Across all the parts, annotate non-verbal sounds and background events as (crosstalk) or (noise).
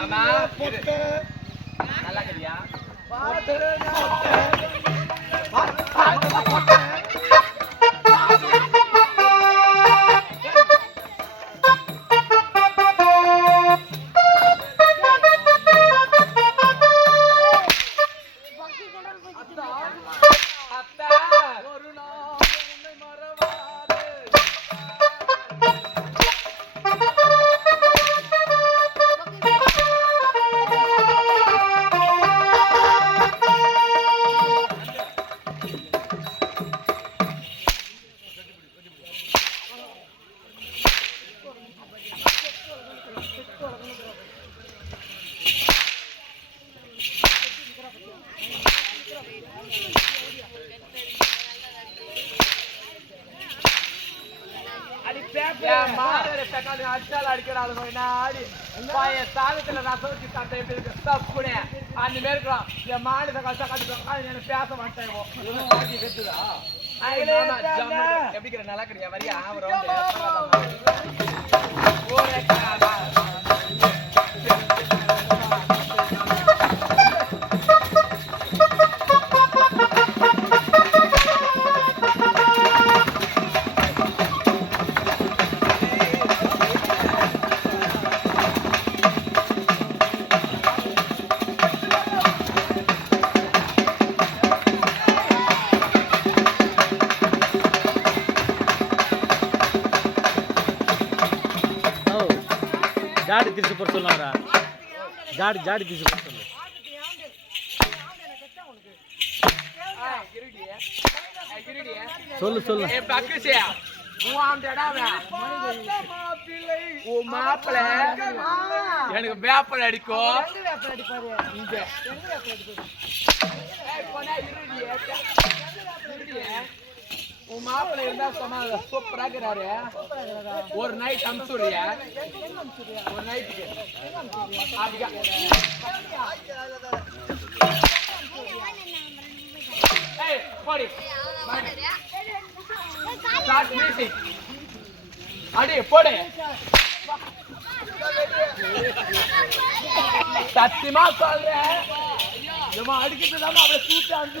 மாமா. என் அடிச்சால் அடிக்கிறாள் நாடி பையன் சாதத்துல ரசம் வச்சு தட்டை எப்படி இருக்கு? தப்புனே அந்த மாரி இருக்கிறான். என் மாடு கஷ்ட என்ன பேச மாட்டேன் எப்படி இருக்கிற நல்லா இருக்கிறியா வரியா ஒரே జాడి తీసుకుపడుతున్నారా జాడి జాడి తీసుకుపడుతున్నారు ஏய், இருடி. ஏய், இருடி. சொல்லு சொல்லு ஏய், பக்கசியா. உன் ஆம்படைடா அவன். உன் மாப்பிள்ளை எனக்கு வேப்பல் அடிக்கும் இங்க. உன் மாப்பிள்ள இருந்தா சொன்னா சூப்பரா இருக்கிறாரு. ஒரு நைட் அனுப்பிச்சுடுறியா ஒரு நைட்டுக்கு அப்படியா? அடி போடு. சத்தியமா சொல்றேன். இவன் அடிக்கிறது தான் அவளை தூக்கி அடிச்சு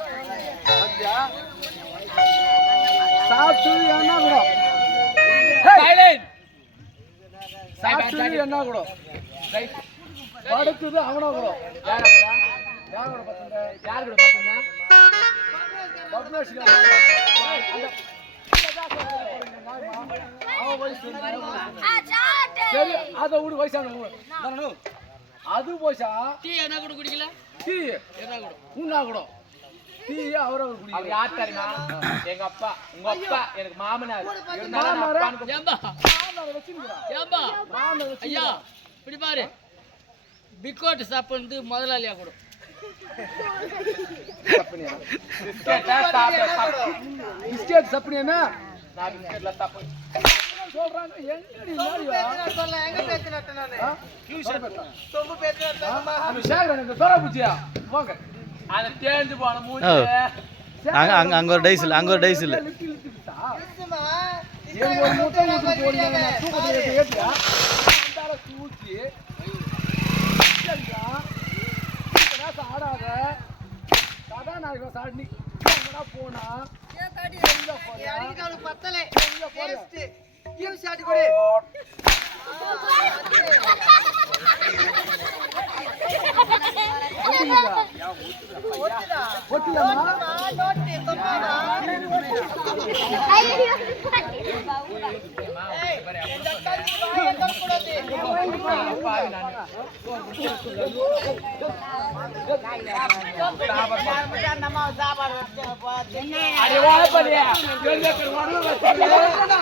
சாப்பிட்டு என்ன கூட. சாப்பிட்டு என்ன கூட. படுத்தது அவனா கூட. யார் கூட பார்த்தீங்க யார் கூட சரி அதை விடு வயசான. அது போச்சா? டீ என்ன கூட குடிக்கல? டீ. என்ன கூட. உண்ணா கூட. அவரை யார் தெரியுமா? எங்க அப்பா. உங்க அப்பா எனக்கு மாமனார். ஐயா இப்படி பாரு. பிக்கோட்டு சாப்பிட்டு முதலாளியா கூட. பிஸ்கெட் சப்பனியானா நான் பிஸ்கெட்ல தப்பு சொல்றாங்க? எங்கடி மாறியா ஆ? ஆ? அந்த சேகரன் இந்த தோரா பூச்சியா வாங்க. போன அங்க அங்க அங்க ஒரு டைஸ் இல்ல அங்க ஒரு டைஸ் இல்ல. லிஃப்ட் லிஃப்ட் விட்டா अरे वाह बढ़िया जो ये करवाना रहता है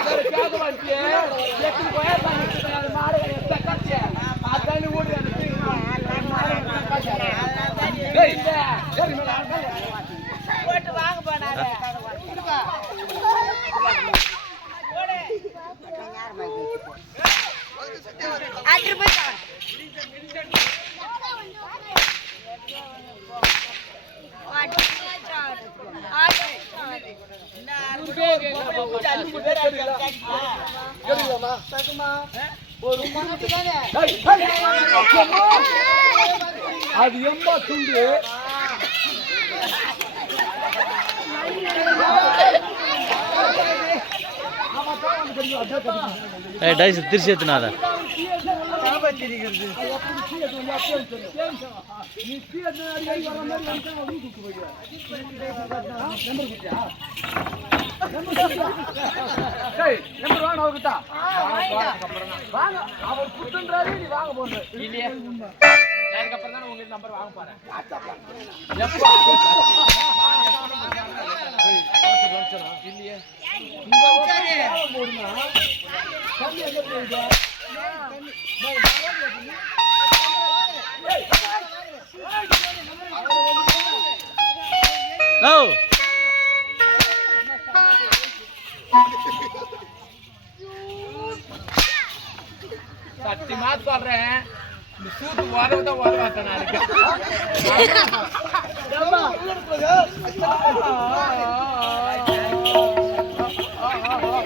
अरे क्या बनती है लेकिन कोई पानी मारे तक करते हैं आता नहीं उड़ रहा டேய் இந்த சரி மேல கேக்குதாமா ஒரு அது எம்மா துண்டு. டைஸ் திருச்சி எத்துனாத வாங்க அவர் குத்துன்றாரு நீ வாங்க போன்ற. இல்லையே. அதுக்கப்புறம் தான் உங்களுக்கு நம்பர் வாங்க போறேன். இல்லையே சத்தியமா சொல்றேன். சூத்து வர விட்டா நாளைக்கு? (laughs)